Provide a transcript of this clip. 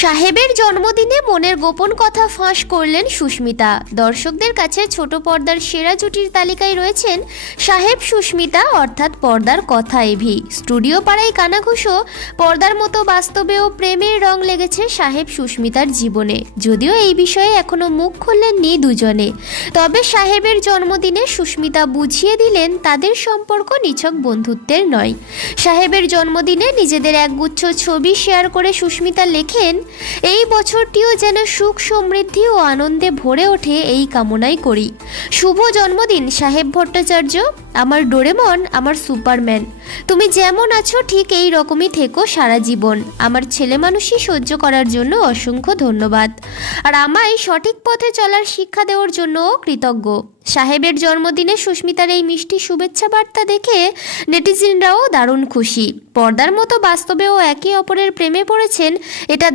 সাহেবের জন্মদিনে মনের গোপন কথা ফাঁস করলেন সুস্মিতা। দর্শকদের কাছে ছোট পর্দার সেরা জুটির তালিকায় রয়েছেন সাহেব সুস্মিতা, অর্থাৎ পর্দার কথা এভি। স্টুডিও পাড়ায় কানাঘুষো, পর্দার মতো বাস্তবেও প্রেমের রং লেগেছে সাহেব সুস্মিতার জীবনে। যদিও এই বিষয়ে এখনো মুখ খুললেননি দুজনে, তবে সাহেবের জন্মদিনে সুস্মিতা বুঝিয়ে দিলেন তাদের সম্পর্ক নিছক বন্ধুত্বের নয়। সাহেবের জন্মদিনে নিজেদের একগুচ্ছ ছবি শেয়ার করে সুস্মিতা লেখেন, এই বছরটিও যেন সুখ সমৃদ্ধি ও আনন্দে ভরে ওঠে এই কামনাই করি। শুভ জন্মদিন সাহেব ভট্টাচার্য, আমার ডোরেমন, আমার সুপারম্যান। তুমি যেমন আছো ঠিক এই রকমই থেকো সারা জীবন। আমার ছেলে মানুষই সহ্য করার জন্য অসংখ্য ধন্যবাদ, আর আমায় সঠিক পথে চলার শিক্ষা দেওয়ার জন্যও কৃতজ্ঞ। সাহেবের জন্মদিনে সুস্মিতার এই মিষ্টি শুভেচ্ছা বার্তা দেখে নেটিজেনরাও দারুণ খুশি। পর্দার মতো বাস্তবেও একে অপরের প্রেমে পড়েছেন, এটা